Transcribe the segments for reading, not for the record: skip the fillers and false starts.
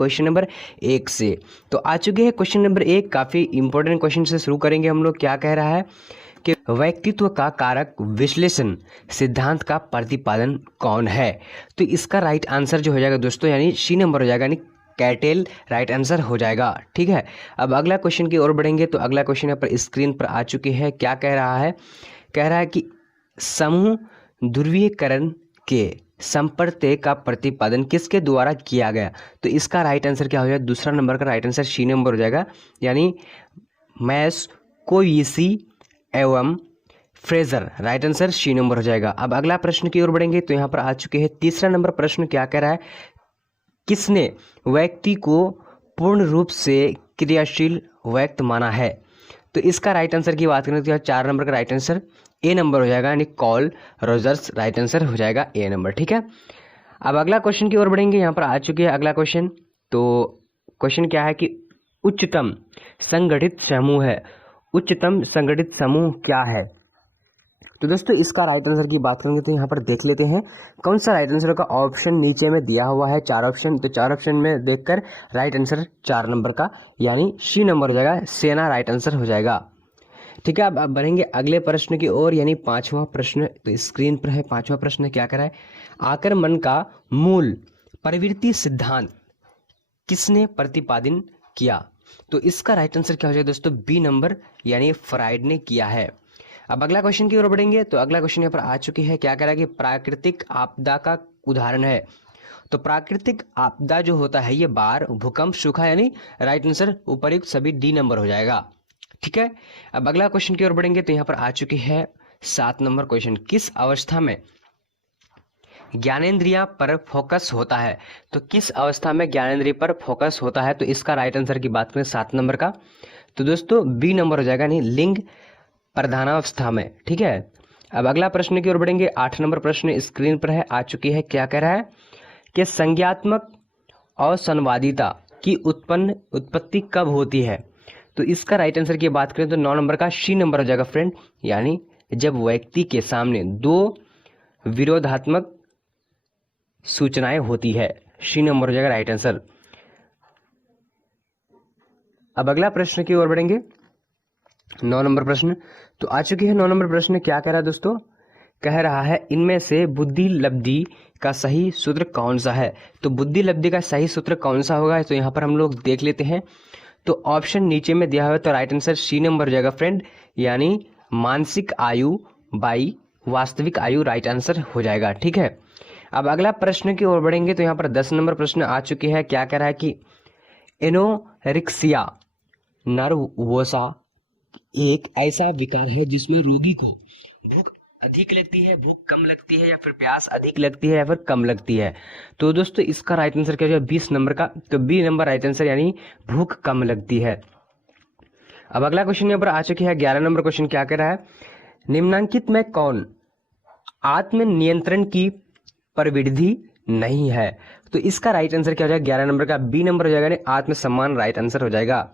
Question number 1 से। तो आ चुके हैं क्वेश्चन नंबर 1, काफ़ी इंपॉर्टेंट क्वेश्चन से शुरू करेंगे हम लोग। क्या कह रहा है कि व्यक्तित्व का कारक विश्लेषण सिद्धांत का प्रतिपादन कौन है। तो इसका राइट आंसर जो हो जाएगा दोस्तों, यानी सी नंबर हो जाएगा, यानी कैटेल राइट आंसर हो जाएगा। ठीक है, अब अगला क्वेश्चन की ओर बढ़ेंगे। तो अगला क्वेश्चन यहाँ पर स्क्रीन पर आ चुके हैं। क्या कह रहा है, कह रहा है कि समूह ध्रुवीकरण के संप्रत्यय का प्रतिपादन किसके द्वारा किया गया। तो इसका राइट आंसर क्या हो जाएगा, दूसरा नंबर का राइट आंसर सी नंबर हो जाएगा, यानी मैस्कोविसी एवं Fraser, right answer C number हो जाएगा। अब अगला प्रश्न की ओर बढ़ेंगे। तो यहाँ पर आ चुके हैं तीसरा नंबर प्रश्न। क्या कह रहा है, किसने व्यक्ति को पूर्ण रूप से क्रियाशील व्यक्ति माना है। तो इसका राइट आंसर की बात करें तो 4 नंबर का राइट आंसर ए नंबर हो जाएगा, यानी कॉल रोजर्स, राइट आंसर हो जाएगा ए नंबर। ठीक है, अब अगला क्वेश्चन की ओर बढ़ेंगे। यहाँ पर आ चुके हैं अगला क्वेश्चन। तो क्वेश्चन क्या है कि उच्चतम संगठित समूह है, उच्चतम संगठित समूह क्या है। तो दोस्तों इसका राइट आंसर की बात करेंगे तो यहाँ पर देख लेते हैं कौन सा राइट आंसर का ऑप्शन नीचे में दिया हुआ है। 4 ऑप्शन, तो 4 ऑप्शन में देखकर राइट आंसर 4 नंबर का, यानी सी नंबर हो जाएगा, सेना राइट आंसर हो जाएगा। ठीक है, अब बढ़ेंगे अगले प्रश्न की ओर, यानी 5वां प्रश्न। तो स्क्रीन पर है 5वां प्रश्न। क्या करा है, आक्रमण का मूल प्रवृत्ति सिद्धांत किसने प्रतिपादन किया। तो इसका राइट आंसर क्या हो जाएगा दोस्तों, बी नंबर, यानी फ्राइड ने किया है। अब अगला क्वेश्चन की ओर बढ़ेंगे। तो अगला क्वेश्चन यहाँ पर आ चुकी है। क्या कह रहा है कि प्राकृतिक आपदा का उदाहरण है। तो प्राकृतिक आपदा जो होता है ये बाढ़, भूकंप, सूखा, यानी राइट आंसर उपर्युक्त सभी डी नंबर हो जाएगा। ठीक है, अब अगला क्वेश्चन की ओर बढ़ेंगे। तो यहाँ पर आ चुकी है 7 नंबर क्वेश्चन, किस अवस्था में ज्ञानेंद्रिय पर फोकस होता है। तो किस अवस्था में ज्ञानेंद्रिय पर फोकस होता है। तो इसका राइट आंसर की बात करें 7 नंबर का, तो दोस्तों बी नंबर हो जाएगा, यानी लिंग प्रधानावस्था में। ठीक है, अब अगला प्रश्न की ओर बढ़ेंगे। 8 नंबर प्रश्न स्क्रीन पर है, आ चुकी है। क्या कह रहा है कि संज्ञात्मक असंवादिता की उत्पत्ति कब होती है। तो इसका राइट आंसर की बात करें तो 9 नंबर का सी नंबर हो जाएगा फ्रेंड, यानी जब व्यक्ति के सामने 2 विरोधात्मक सूचनाएं होती है, सी नंबर हो जाएगा राइट आंसर। अब अगला प्रश्न की ओर बढ़ेंगे, 9 नंबर प्रश्न। तो आ चुकी है 9 नंबर प्रश्न। क्या कह रहा है दोस्तों, कह रहा है इनमें से बुद्धि लब्धि का सही सूत्र कौन सा है। तो बुद्धि लब्धि का सही सूत्र कौन सा होगा, तो यहाँ पर हम लोग देख लेते हैं। तो ऑप्शन नीचे में दिया हुआ है, तो राइट आंसर सी नंबर हो जाएगा फ्रेंड, यानी मानसिक आयु बाई वास्तविक आयु, राइट आंसर हो जाएगा। ठीक है, अब अगला प्रश्न की ओर बढ़ेंगे। तो यहाँ पर 10 नंबर प्रश्न आ चुके हैं। क्या कह रहा है कि एनोरेक्सिया नर्वोसा एक ऐसा विकार है जिसमें रोगी को भूख अधिक लगती है, भूख कम लगती है, या फिर प्यास अधिक लगती है, या फिर कम लगती है। तो दोस्तों इसका राइट आंसर क्या है, 20 नंबर का, तो बी नंबर राइट आंसर, यानी भूख कम लगती है। अब अगला क्वेश्चन यहाँ पर आ चुकी है 11 नंबर क्वेश्चन। क्या कह रहा है, निम्नांकित में कौन आत्म नियंत्रण की प्रविधि नहीं है। तो इसका राइट आंसर क्या हो जाएगा, 11 नंबर का बी नंबर हो जाएगा, आत्मसम्मान, राइट आंसर हो जाएगा।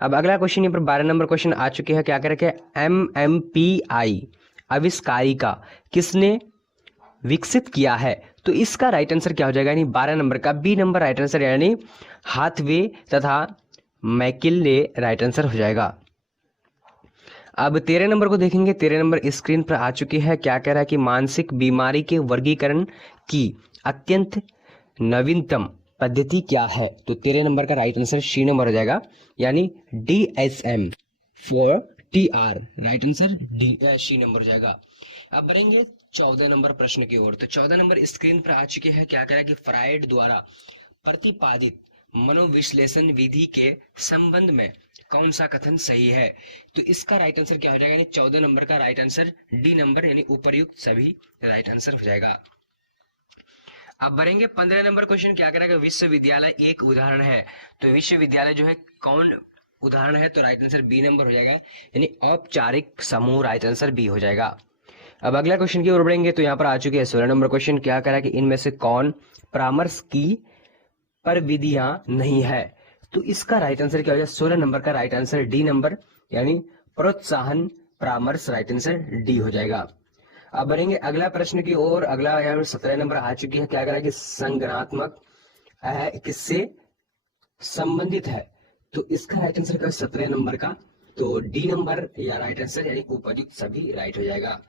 अब अगला क्वेश्चन यहाँ पर 12 नंबर क्वेश्चन आ चुके हैं। क्या कह रहे हैं, MMPI आविष्कारिका किसने विकसित किया है। तो इसका राइट आंसर क्या हो जाएगा, यानी 12 नंबर का बी नंबर राइट आंसर, यानी हाथवे तथा मैकिल ने, राइट आंसर हो जाएगा। अब 13 नंबर को देखेंगे। 13 नंबर स्क्रीन पर आ चुकी है। क्या कह रहा है कि मानसिक बीमारी के वर्गीकरण की अत्यंत नवीनतम पद्धति क्या है। तो 13 नंबर का राइट आंसर सी नंबर हो जाएगा, यानी DSM-4TR, right answer C number हो जाएगा। अब बढ़ेंगे 14 नंबर प्रश्न की ओर। तो 14 नंबर स्क्रीन पर आ चुके हैं। क्या कह रहा है कि फ्रायड द्वारा प्रतिपादित मनोविश्लेषण विधि के संबंध में कौन सा कथन सही है। तो इसका राइट आंसर क्या हो जाएगा, यानी 14 नंबर का राइट आंसर डी नंबर, यानी उपर्युक्त सभी राइट आंसर हो जाएगा। अब बढ़ेंगे 15 नंबर क्वेश्चन। क्या करेगा, विश्वविद्यालय एक उदाहरण है। तो विश्वविद्यालय जो है कौन उदाहरण है, तो राइट आंसर बी नंबर हो जाएगा, यानी औपचारिक समूह, राइट आंसर बी हो जाएगा। अब अगला क्वेश्चन की ओर बढ़ेंगे। तो यहाँ पर आ चुके हैं 16 नंबर क्वेश्चन। क्या कह रहा है कि इनमें से कौन परामर्श की प्रविधियां नहीं है। तो इसका राइट आंसर क्या हो जाएगा, 16 नंबर का राइट आंसर डी नंबर, यानी प्रोत्साहन परामर्श, राइट आंसर डी हो जाएगा। अब बढ़ेंगे अगला प्रश्न की ओर। अगला यहाँ पर 17 नंबर आ चुकी है। क्या कह रहा है कि संज्ञानात्मक किससे संबंधित है। तो इसका राइट आंसर का 17 नंबर का, तो डी नंबर या राइट आंसर यानी उपयुक्त सभी राइट हो जाएगा।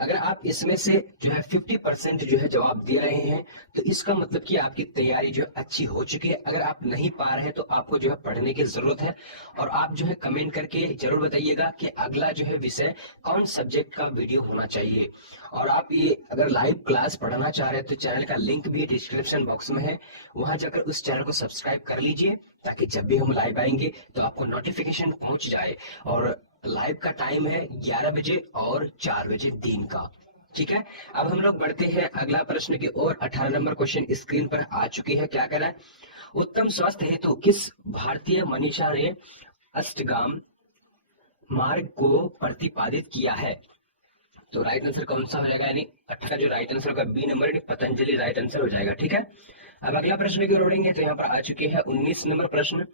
अगर आप इसमें से जो है 50% जो है जवाब दे रहे हैं तो इसका मतलब कि आपकी तैयारी जो है अच्छी हो चुकी है। अगर आप नहीं पा रहे हैं तो आपको जो है पढ़ने की जरूरत है, और आप जो है कमेंट करके जरूर बताइएगा कि अगला जो है विषय कौन सब्जेक्ट का वीडियो होना चाहिए। और आप ये अगर लाइव क्लास पढ़ना चाह रहे हैं तो चैनल का लिंक भी डिस्क्रिप्शन बॉक्स में है, वहां जाकर उस चैनल को सब्सक्राइब कर लीजिए ताकि जब भी हम लाइव आएंगे तो आपको नोटिफिकेशन पहुंच जाए। और लाइव का टाइम है 11 बजे और 4 बजे दिन का। ठीक है, अब हम लोग बढ़ते हैं अगला प्रश्न की ओर। 18 नंबर क्वेश्चन स्क्रीन पर आ चुकी है। क्या कह रहा है, उत्तम स्वास्थ्य हेतु किस भारतीय मनीषा ने अष्टगाम मार्ग को प्रतिपादित किया है? तो राइट आंसर कौन सा हो जाएगा, यानी 18 जो राइट आंसर का B number Patanjali right answer हो जाएगा। ठीक है, अब अगला प्रश्न की ओर बढ़ेंगे तो यहाँ पर आ चुके हैं 19 नंबर प्रश्न।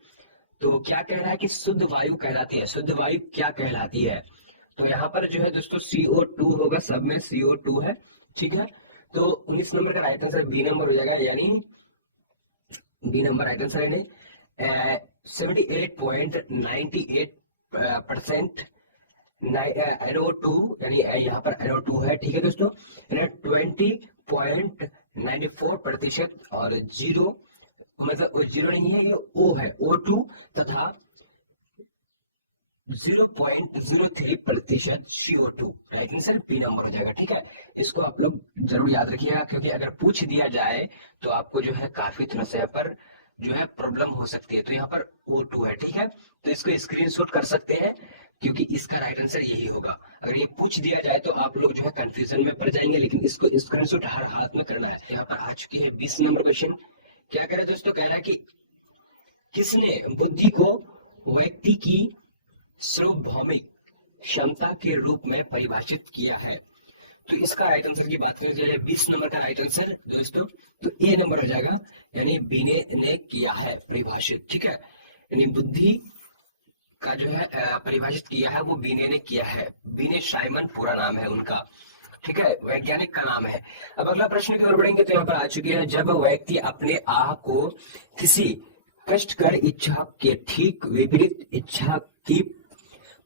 तो क्या कह रहा है कि शुद्ध वायु कहलाती है, शुद्ध वायु क्या कहलाती है? तो यहाँ पर जो है दोस्तों CO2 होगा, सब में CO2 है। ठीक है, तो 19 नंबर का राइट आंसर बी नंबर हो जाएगा, यानी बी नंबर राइट आंसर है। 78.98% NO2 यानी यहाँ पर NO2 है। ठीक है दोस्तों, 20.94% और जीरो मतलब वो जीरो नहीं है, ये O है, O2 तथा 0.03% CO2। Right answer B number हो जाएगा। ठीक है, इसको आप लोग जरूर याद रखिएगा, क्योंकि अगर पूछ दिया जाए तो आपको जो है काफी थोड़ा सा पर जो है प्रॉब्लम हो सकती है। तो यहाँ पर O2 है। ठीक है, तो इसको स्क्रीनशॉट कर सकते हैं क्योंकि इसका राइट आंसर यही होगा। अगर ये पूछ दिया जाए तो आप लोग जो है कंफ्यूजन में पड़ जाएंगे, लेकिन इसको स्क्रीनशॉट हर हालत में करना है। यहाँ पर आ चुकी है 20 नंबर क्वेश्चन। क्या कह रहे हैं दोस्तों, कह रहा है कि किसने बुद्धि को व्यक्ति की सार्वभौमिक क्षमता के रूप में परिभाषित किया है? तो इसका राइट आंसर की बात करें जाए 20 नंबर का राइट आंसर दोस्तों तो ए नंबर हो जाएगा, यानी बीने ने किया है परिभाषित। ठीक है, यानी बुद्धि का जो है परिभाषित किया है वो बीने ने किया है। बीने साइमन पूरा नाम है उनका। ठीक है, वैज्ञानिक का नाम है। अब अगला प्रश्न की ओर बढ़ेंगे तो यहाँ पर आ चुके हैं, जब व्यक्ति अपने आह को किसी कष्टकर इच्छा के ठीक विपरीत इच्छा की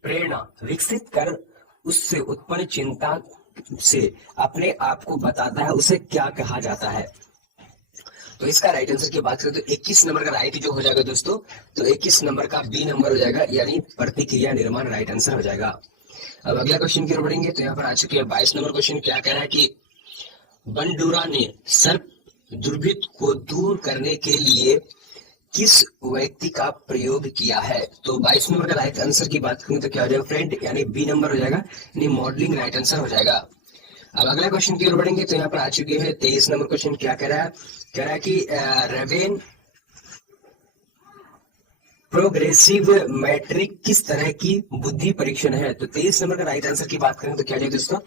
प्रेरणा विकसित कर उससे उत्पन्न चिंता से अपने आप को बताता है, उसे क्या कहा जाता है? तो इसका राइट आंसर की बात करें तो 21 नंबर का राइट जो हो जाएगा दोस्तों, तो 21 नंबर का बी नंबर हो जाएगा, यानी प्रतिक्रिया निर्माण राइट आंसर हो जाएगा। अब अगला क्वेश्चन की ओर बढ़ेंगे तो यहाँ पर आ चुके हैं 22 नंबर क्वेश्चन। क्या कह रहा है कि बंडूरा ने सर्प दुर्भिक्ष को दूर करने के लिए किस व्यक्ति का प्रयोग किया है? तो 22 नंबर का राइट आंसर की बात करें तो क्या हो जाएगा फ्रेंड, यानी बी नंबर हो जाएगा, यानी मॉडलिंग राइट आंसर हो जाएगा। अब अगला क्वेश्चन की ओर बढ़ेंगे तो यहाँ पर आ चुके हैं 23 नंबर क्वेश्चन। क्या कह रहा है, कह रहा है कि रेवेन प्रोग्रेसिव मैट्रिक किस तरह की बुद्धि परीक्षण है? तो 23 नंबर का राइट आंसर की बात करें तो क्या जाए दोस्तों,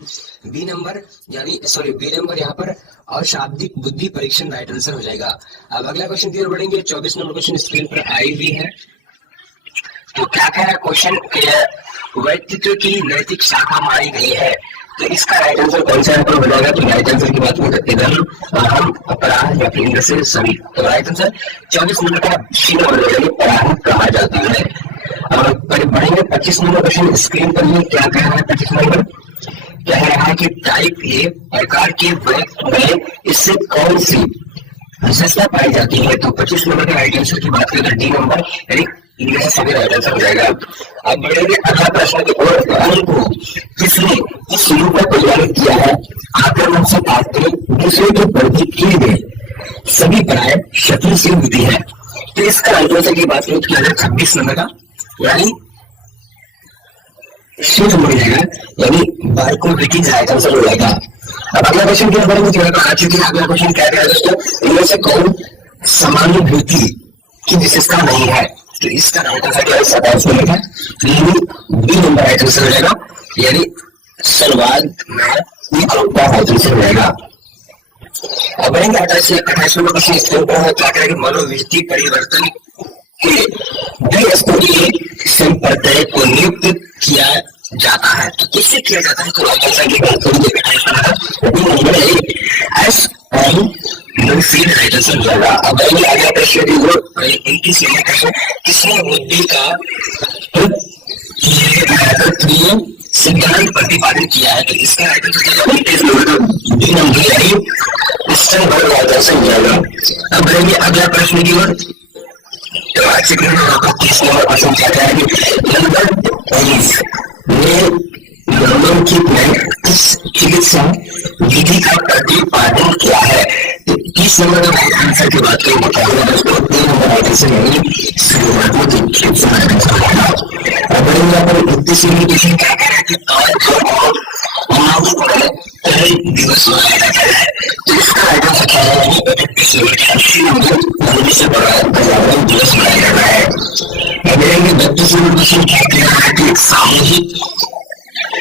बी नंबर, यानी सॉरी बी नंबर यहाँ पर अशाब्दिक बुद्धि परीक्षण राइट आंसर हो जाएगा। अब अगला क्वेश्चन की ओर बढ़ेंगे। 24 नंबर क्वेश्चन स्क्रीन पर आई हुई है। तो क्या कह रहा है क्वेश्चन, व्यक्तित्व की नैतिक शाखा मानी गई है, तो इसका राइट आंसर कौन सा हो जाएगा? तो राइट आंसर की बात करें तो इधर हम अपराध या फिर इनमें से सभी। तो राइट आंसर 24 नंबर का सी नंबर अपराध कहा जाता है। अब बढ़ेंगे 25 नंबर क्वेश्चन स्क्रीन पर। ये क्या कह रहा है 25 नंबर, कह रहा है कि टाइप ए प्रकार के व्यक्ति में इससे कौन सी विशेषता पाई जाती है? तो 25 नंबर का राइट आंसर की बात करें तो डी नंबर, यानी इनमें से सभी राइट आंसर हो जाएगा। अब बढ़ेंगे अगला प्रश्न की ओर। को किसने इस रूप में तैयार किया है? आक्रमण से आपके दूसरे के प्रति किए गए सभी प्राय शत्रु से होती है। तो इसका राइट आंसर की बात करें तो क्या है 26 नंबर का, यानी शुद्ध हो जाएगा, यानी बार को विकिंग राइट आंसर हो जाएगा। अब अगला क्वेश्चन क्या बढ़ेंगे तो आ चुके हैं। अगला क्वेश्चन क्या है दोस्तों, इनमें से कौन समानुभूति की विशेषता नहीं है? तो इसका राइट आंसर क्या है 27 नंबर का, बी नंबर राइट आंसर हो जाएगा, यानी संवाद में एकरूपता राइट आंसर हो जाएगा। अब बढ़ेंगे 28 नंबर क्वेश्चन स्क्रीन पर है। क्या करेंगे, मनोवृत्ति परिवर्तन के द्विस्तरीय संप्रदाय को नियुक्त किया जाता है, तो किससे किया जाता है? तो राइट आंसर की बात करेंगे 28 नंबर का, बी नंबर है एस एम सीड हाइड्रोजन जाएगा। अब ये आ गया प्रश्न की ओर 21 नंबर प्रश्न, किसने बुद्धि का सिद्धांत प्रतिपादित किया है? तो इसका अब रहेंगे अगला प्रश्न की ओर। तो आज से 30 नंबर प्रश्न क्या है कि नंबर 22 में निम्नलिखित में किस चिकित्सा विधि का प्रतिपादन किया है? 30 नंबर का राइट आंसर की बात करें बताइए दोस्तों। 3 नंबर आगे से नहीं शुरुआत में चिकित्सा अब यहाँ पर 31 क्वेश्चन क्या कह रहा है कि पहले दिवस मनाया जाता है। तो इसका राइट आंसर क्या है कि 31 नवंबर से पर्यावरण दिवस मनाया जाता है। अब रहेंगे 32 नंबर क्वेश्चन क्या कह रहा है कि सामूहिक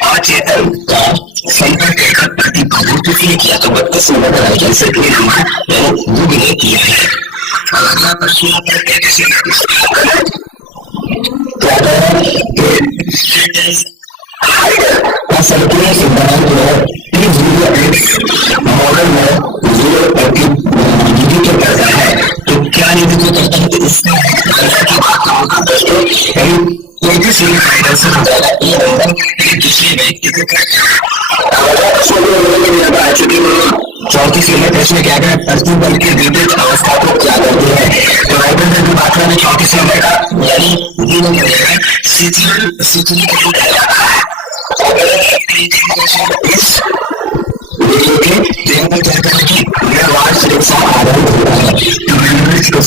अचेतन का संपर्क का प्रतिपादन किसने किया? तो 32 नंबर का राइट आंसर के नंबर बुद्ध ने किया है। अगला प्रश्न आता है 33 नंबर क्या कह रहा है कि हाइडर का संपूर्ण सिद्धांत जो है मॉडल में जीरो प्रतिनिधि के करता है। तो क्या निधि करता है? तो इसका आंसर की बात करूंगा दोस्तों, 33 नंबर का आंसर हो जाएगा ये नंबर दूसरे व्यक्ति को करता है। 34 नंबर प्रश्न क्या है? पृथ्वी बल की विद्युत अवस्था को क्या करती है? तो राइट आंसर की बात करें 34 नंबर का यानी शीतलन कहा जाता है। यहाँ पर क्या करें कि व्यवहार से आधारित होता है। तो